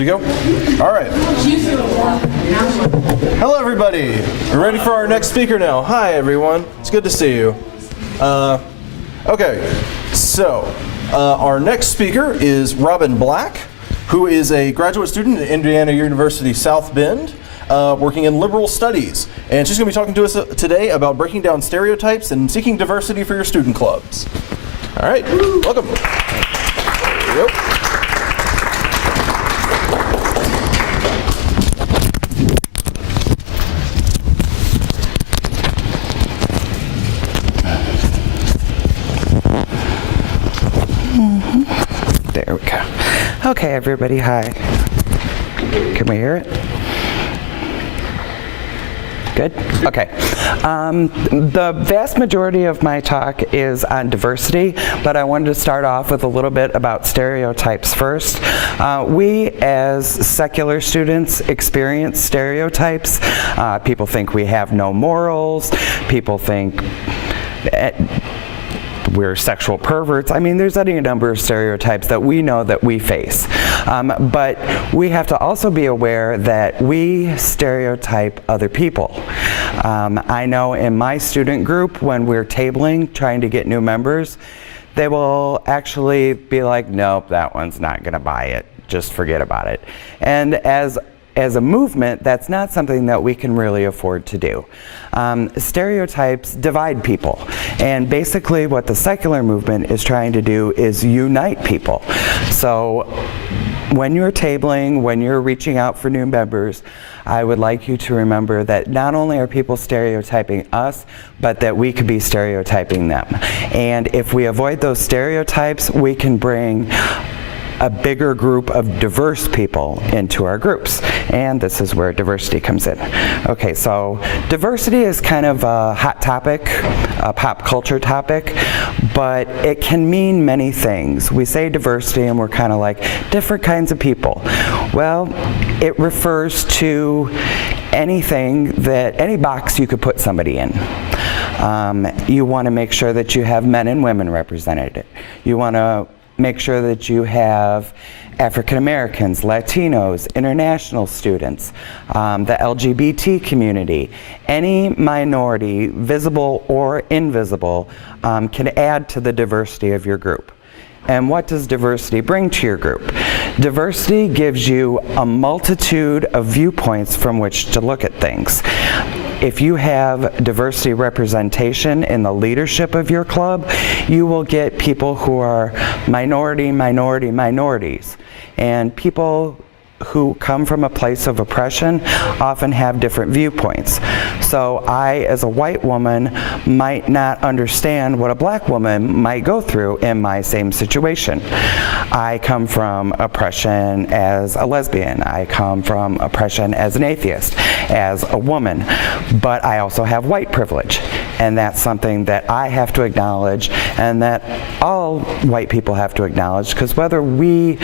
Good to go? All right. Hello, everybody. We're ready for our next speaker now. Hi, everyone. It's good to see you. Okay, so our next speaker is Robyn Black, who is a graduate student at Indiana University South Bend, working in liberal studies. And she's going to be talking to us today about breaking down stereotypes and seeking diversity for your student clubs. All right, welcome. There you go. There we go. Okay, everybody, hi. Can we hear it? Good? Okay. The vast majority of my talk is on diversity, but I wanted to start off with a little bit about stereotypes first. We, as secular students, experience stereotypes. People think we have no morals. People think we're sexual perverts. I mean, there's any number of stereotypes that we know that we face. But we have to also be aware that we stereotype other people. I know in my student group, when we're tabling, trying to get new members, they will actually be like, nope, that one's not gonna buy it. Just forget about it. And as a movement, that's not something that we can really afford to do. Stereotypes divide people, and basically what the secular movement is trying to do is unite people. So when you're tabling, when you're reaching out for new members, I would like you to remember that not only are people stereotyping us, but that we could be stereotyping them. And if we avoid those stereotypes, we can bring a bigger group of diverse people into our groups. And this is where diversity comes in. Okay, so diversity is kind of a hot topic, a pop culture topic, but it can mean many things. We say diversity and we're kind of like different kinds of people. Well, it refers to anything that, any box you could put somebody in. You want to make sure that you have men and women represented. You want to make sure that you have African Americans, Latinos, international students, the LGBT community. Any minority, visible or invisible, can add to the diversity of your group. And what does diversity bring to your group? Diversity gives you a multitude of viewpoints from which to look at things. If you have diversity representation in the leadership of your club, you will get people who are minorities. And people who come from a place of oppression often have different viewpoints. So I, as a white woman, might not understand what a black woman might go through in my same situation. I come from oppression as a lesbian. I come from oppression as an atheist, as a woman. But I also have white privilege. And that's something that I have to acknowledge and that all white people have to acknowledge, because whether we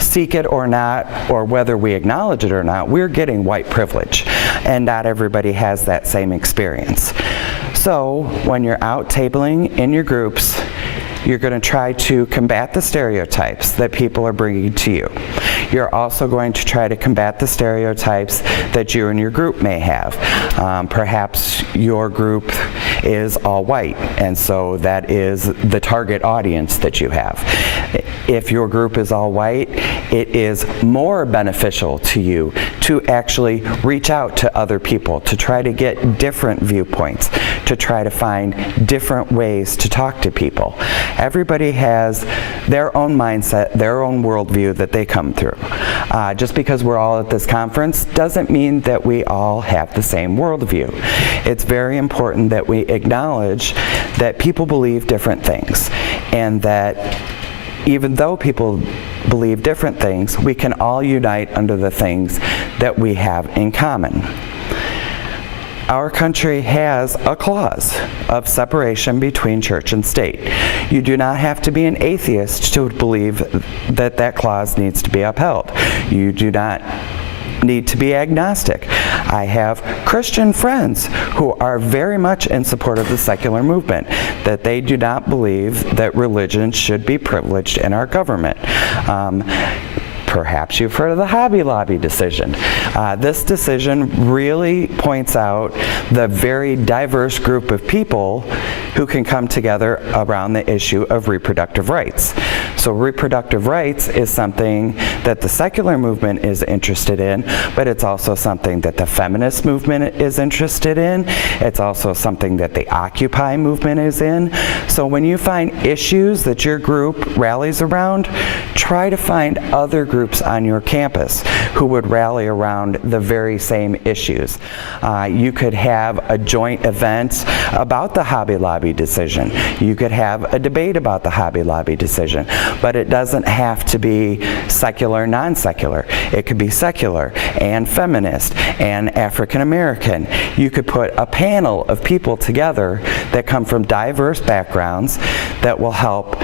seek it or not, or whether we acknowledge it or not, we're getting white privilege, and not everybody has that same experience. So when you're out tabling in your groups, you're going to try to combat the stereotypes that people are bringing to you. You're also going to try to combat the stereotypes that you and your group may have. Perhaps your group is all white, and so that is the target audience that you have. If your group is all white, it is more beneficial to you to actually reach out to other people, to try to get different viewpoints, to try to find different ways to talk to people. Everybody has their own mindset, their own worldview that they come through. Just because we're all at this conference doesn't mean that we all have the same worldview. It's very important that we acknowledge that people believe different things, and that even though people believe different things, we can all unite under the things that we have in common. Our country has a clause of separation between church and state. You do not have to be an atheist to believe that that clause needs to be upheld. You do not need to be agnostic. I have Christian friends who are very much in support of the secular movement, that they do not believe that religion should be privileged in our government. Perhaps you've heard of the Hobby Lobby decision. This decision really points out the very diverse group of people who can come together around the issue of reproductive rights. So reproductive rights is something that the secular movement is interested in, but it's also something that the feminist movement is interested in. It's also something that the Occupy movement is in. So when you find issues that your group rallies around, try to find other groups on your campus who would rally around the very same issues. You could have a joint event about the Hobby Lobby decision. You could have a debate about the Hobby Lobby decision, but it doesn't have to be secular, non-secular. It could be secular and feminist and African American. You could put a panel of people together that come from diverse backgrounds that will help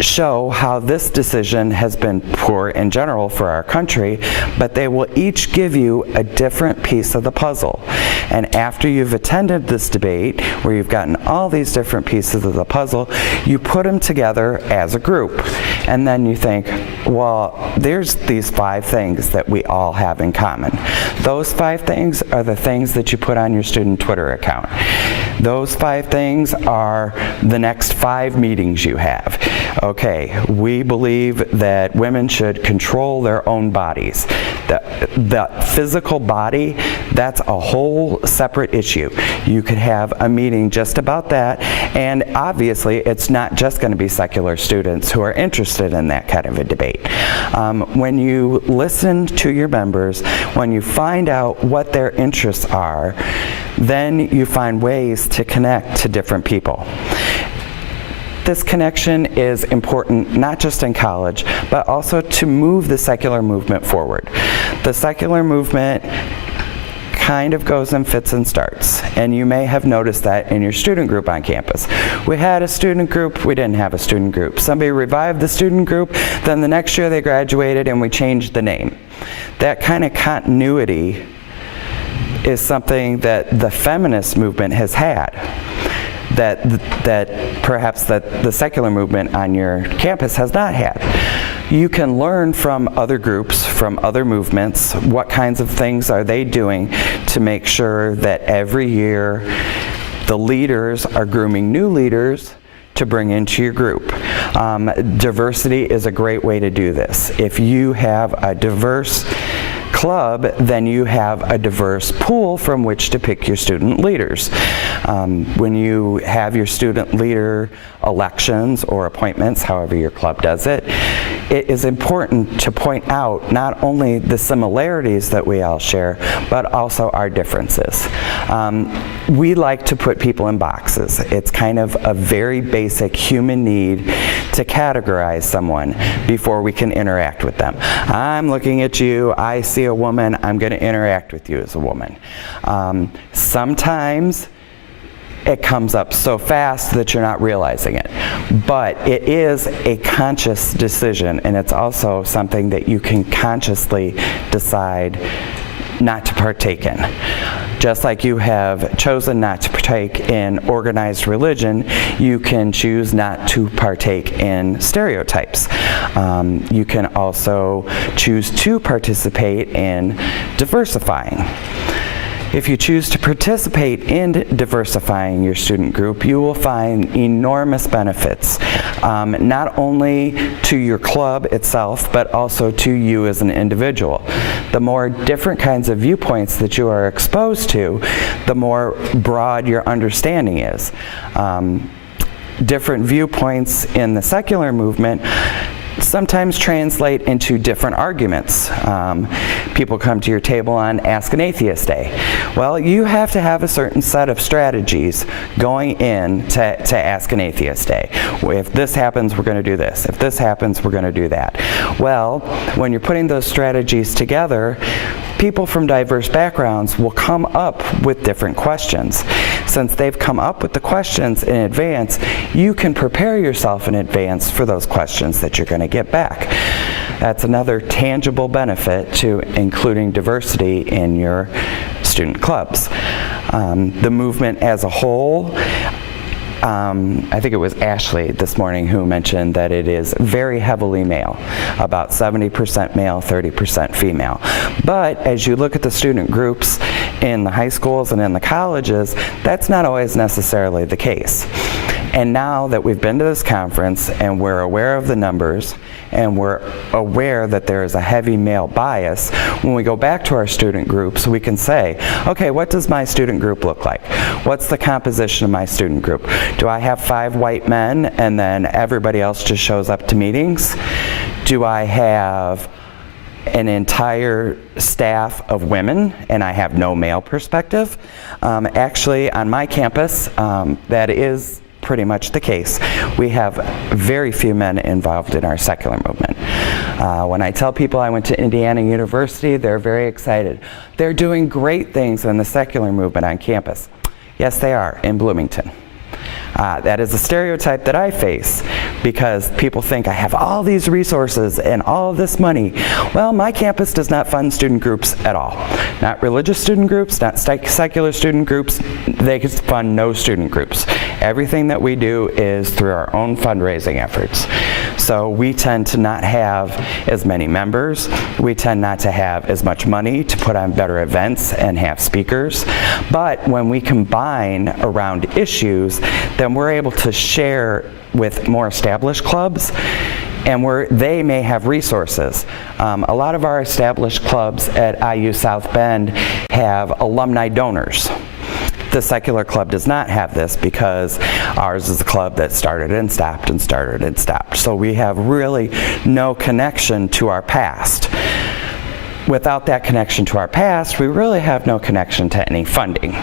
show how this decision has been poor in general for our country, but they will each give you a different piece of the puzzle. And after you've attended this debate, where you've gotten all these different pieces of the puzzle, you put them together as a group. And then you think, well, there's these 5 things that we all have in common. Those 5 things are the things that you put on your student Twitter account. Those 5 things are the next 5 meetings you have. Okay, we believe that women should control their own bodies. The physical body, that's a whole separate issue. You could have a meeting just about that, and obviously it's not just going to be secular students who are interested in that kind of a debate. When you listen to your members, when you find out what their interests are, then you find ways to connect to different people. This connection is important not just in college, but also to move the secular movement forward. The secular movement kind of goes in fits and starts, and you may have noticed that in your student group on campus. We had a student group, we didn't have a student group. Somebody revived the student group, then the next year they graduated and we changed the name. That kind of continuity is something that the feminist movement has had. That perhaps the secular movement on your campus has not had. You can learn from other groups, from other movements, what kinds of things are they doing to make sure that every year the leaders are grooming new leaders to bring into your group. Diversity is a great way to do this. If you have a diverse club, then you have a diverse pool from which to pick your student leaders. When you have your student leader elections or appointments, however your club does it, it is important to point out not only the similarities that we all share, but also our differences. We like to put people in boxes. It's kind of a very basic human need to categorize someone before we can interact with them. I'm looking at you, I see a woman, I'm going to interact with you as a woman. Sometimes it comes up so fast that you're not realizing it. But it is a conscious decision, and it's also something that you can consciously decide not to partake in. Just like you have chosen not to partake in organized religion, you can choose not to partake in stereotypes. You can also choose to participate in diversifying. If you choose to participate in diversifying your student group, you will find enormous benefits, not only to your club itself, but also to you as an individual. The more different kinds of viewpoints that you are exposed to, the more broad your understanding is. Different viewpoints in the secular movement sometimes translate into different arguments. People come to your table on Ask an Atheist Day. Well, you have to have a certain set of strategies going in to Ask an Atheist Day. If this happens, we're going to do this. If this happens, we're going to do that. Well, when you're putting those strategies together, people from diverse backgrounds will come up with different questions. Since they've come up with the questions in advance, you can prepare yourself in advance for those questions that you're going to get back. That's another tangible benefit to including diversity in your student clubs. The movement as a whole, I think it was Ashley this morning who mentioned that it is very heavily male, about 70% male, 30% female. But as you look at the student groups in the high schools and in the colleges, that's not always necessarily the case. And now that we've been to this conference and we're aware of the numbers and we're aware that there is a heavy male bias, when we go back to our student groups, we can say, okay, what does my student group look like? What's the composition of my student group? Do I have 5 white men and then everybody else just shows up to meetings? Do I have an entire staff of women and I have no male perspective? Actually, on my campus, that is pretty much the case. We have very few men involved in our secular movement. When I tell people I went to Indiana University, they're very excited. They're doing great things in the secular movement on campus. Yes, they are, in Bloomington. That is a stereotype that I face because people think I have all these resources and all of this money. Well, my campus does not fund student groups at all. Not religious student groups, not secular student groups. They can fund no student groups. Everything that we do is through our own fundraising efforts. So we tend to not have as many members. We tend not to have as much money to put on better events and have speakers. But when we combine around issues, then we're able to share with more established clubs, and they may have resources. A lot of our established clubs at IU South Bend have alumni donors. The secular club does not have this because ours is a club that started and stopped and started and stopped. So we have really no connection to our past. Without that connection to our past, we really have no connection to any funding.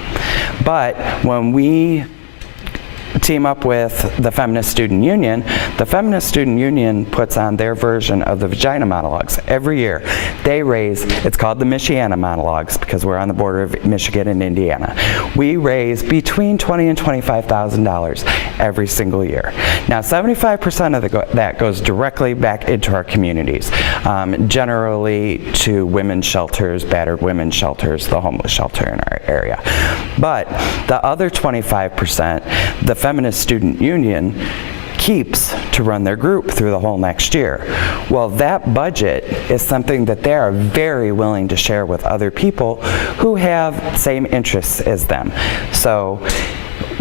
But when we team up with the Feminist Student Union puts on their version of the vagina monologues every year. They raise, it's called the Michiana monologues because we're on the border of Michigan and Indiana. We raise between $20,000 and $25,000 every single year. Now 75% of that goes directly back into our communities, generally to women's shelters, battered women's shelters, the homeless shelter in our area. But the other 25%, the Feminist Student Union keeps to run their group through the whole next year. Well, that budget is something that they are very willing to share with other people who have same interests as them. So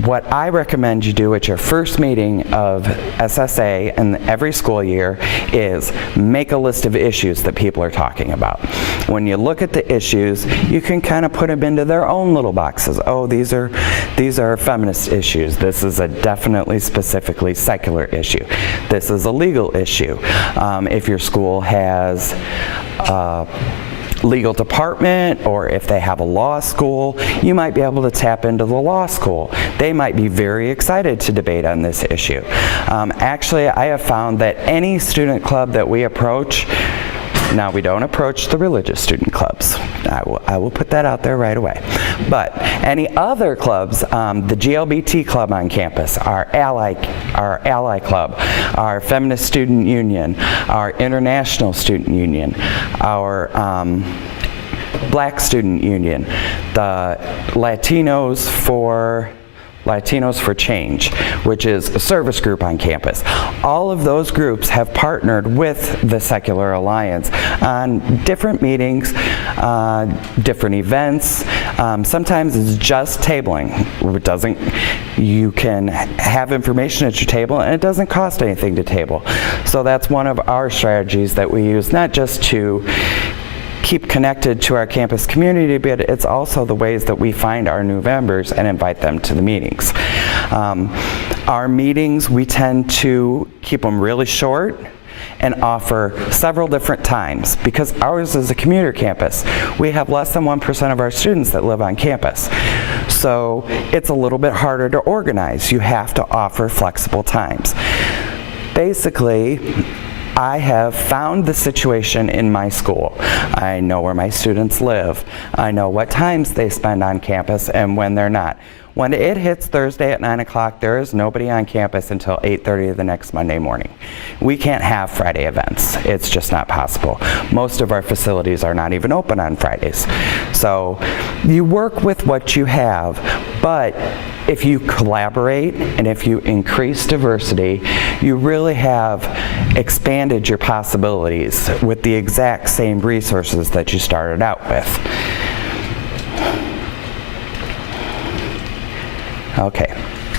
what I recommend you do at your first meeting of SSA in every school year is make a list of issues that people are talking about. When you look at the issues, you can kind of put them into their own little boxes. Oh, these are feminist issues. This is a definitely specifically secular issue. This is a legal issue. If your school has legal department, or if they have a law school, you might be able to tap into the law school. They might be very excited to debate on this issue. Actually, I have found that any student club that we approach, now we don't approach the religious student clubs. I will put that out there right away. But any other clubs, the GLBT club on campus, our ally club, our Feminist Student Union, our International Student Union, our Black Student Union, the Latinos for Change, which is a service group on campus. All of those groups have partnered with the Secular Alliance on different meetings, different events. Sometimes it's just tabling. You can have information at your table and it doesn't cost anything to table. So that's one of our strategies that we use, not just to keep connected to our campus community, but it's also the ways that we find our new members and invite them to the meetings. Our meetings, we tend to keep them really short and offer several different times because ours is a commuter campus. We have less than 1% of our students that live on campus. So it's a little bit harder to organize. You have to offer flexible times. Basically, I have found the situation in my school. I know where my students live. I know what times they spend on campus and when they're not. When it hits Thursday at 9 o'clock, there is nobody on campus until 8:30 the next Monday morning. We can't have Friday events. It's just not possible. Most of our facilities are not even open on Fridays. So you work with what you have, but if you collaborate and if you increase diversity, you really have expanded your possibilities with the exact same resources that you started out with. Okay.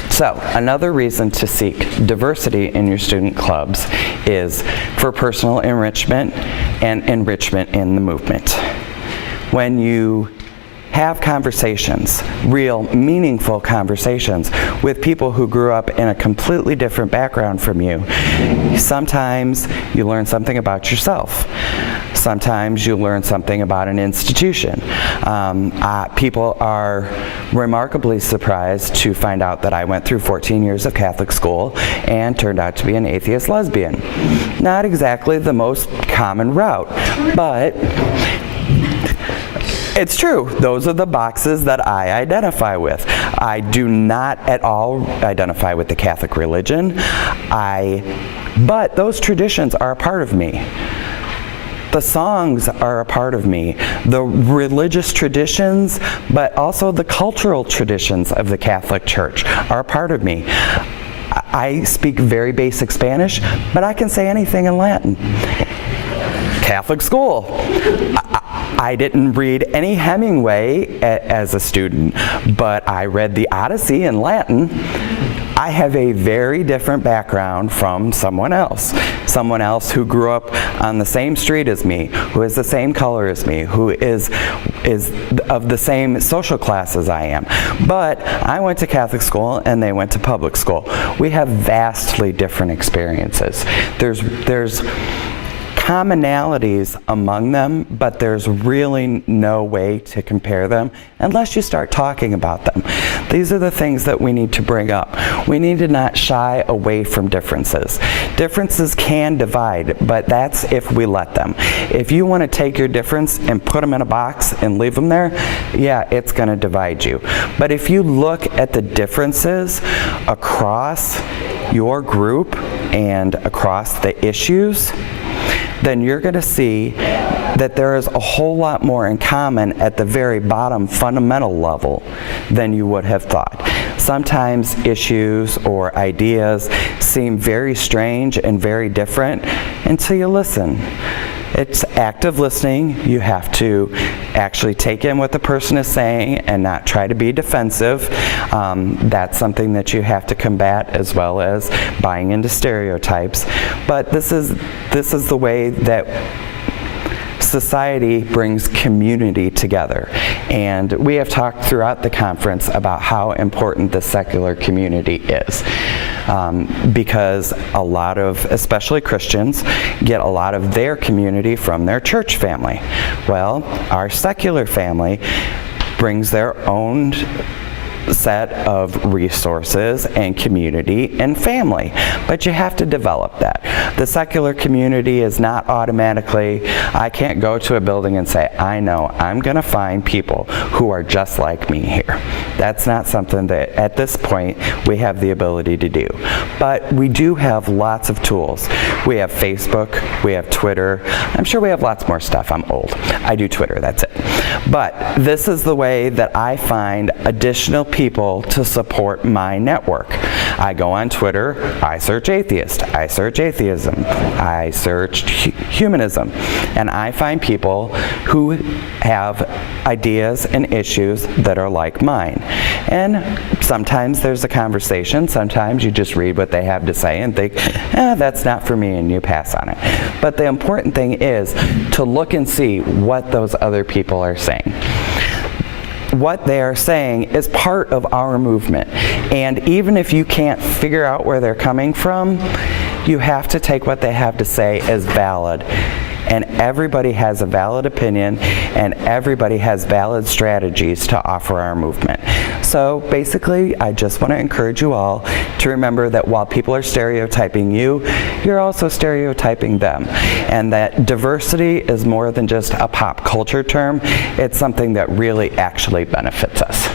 So, another reason to seek diversity in your student clubs is for personal enrichment and enrichment in the movement. When you have conversations, real meaningful conversations with people who grew up in a completely different background from you, sometimes you learn something about yourself. Sometimes you learn something about an institution. People are remarkably surprised to find out that I went through 14 years of Catholic school and turned out to be an atheist lesbian. Not exactly the most common route, but it's true. Those are the boxes that I identify with. I do not at all identify with the Catholic religion, but those traditions are a part of me. The songs are a part of me. The religious traditions, but also the cultural traditions of the Catholic Church are a part of me. I speak very basic Spanish, but I can say anything in Latin. Catholic school. I didn't read any Hemingway as a student, but I read the Odyssey in Latin. I have a very different background from someone else who grew up on the same street as me, who is the same color as me, who is of the same social class as I am. But I went to Catholic school and they went to public school. We have vastly different experiences. There's commonalities among them, but there's really no way to compare them unless you start talking about them. These are the things that we need to bring up. We need to not shy away from differences. Differences can divide, but that's if we let them. If you want to take your difference and put them in a box and leave them there, yeah, it's going to divide you. But if you look at the differences across your group and across the issues, then you're going to see that there is a whole lot more in common at the very bottom fundamental level than you would have thought. Sometimes issues or ideas seem very strange and very different until you listen. It's active listening. You have to actually take in what the person is saying and not try to be defensive. That's something that you have to combat, as well as buying into stereotypes. But this is the way that society brings community together. And we have talked throughout the conference about how important the secular community is. Because a lot of, especially Christians, get a lot of their community from their church family. Well, our secular family brings their own set of resources and community and family, but you have to develop that. The secular community is not automatically, I can't go to a building and say, I know I'm going to find people who are just like me here. That's not something that at this point we have the ability to do. But we do have lots of tools. We have Facebook, we have Twitter. I'm sure we have lots more stuff. I'm old. I do Twitter, that's it. But this is the way that I find additional people to support my network. I go on Twitter, I search atheist, I search atheism, I search humanism, and I find people who have ideas and issues that are like mine. And sometimes there's a conversation, sometimes you just read what they have to say and think, that's not for me, and you pass on it. But the important thing is to look and see what those other people are saying. What they are saying is part of our movement. And even if you can't figure out where they're coming from, you have to take what they have to say as valid. And everybody has a valid opinion, and everybody has valid strategies to offer our movement. So basically, I just want to encourage you all to remember that while people are stereotyping you, you're also stereotyping them. And that diversity is more than just a pop culture term. It's something that really actually benefits us.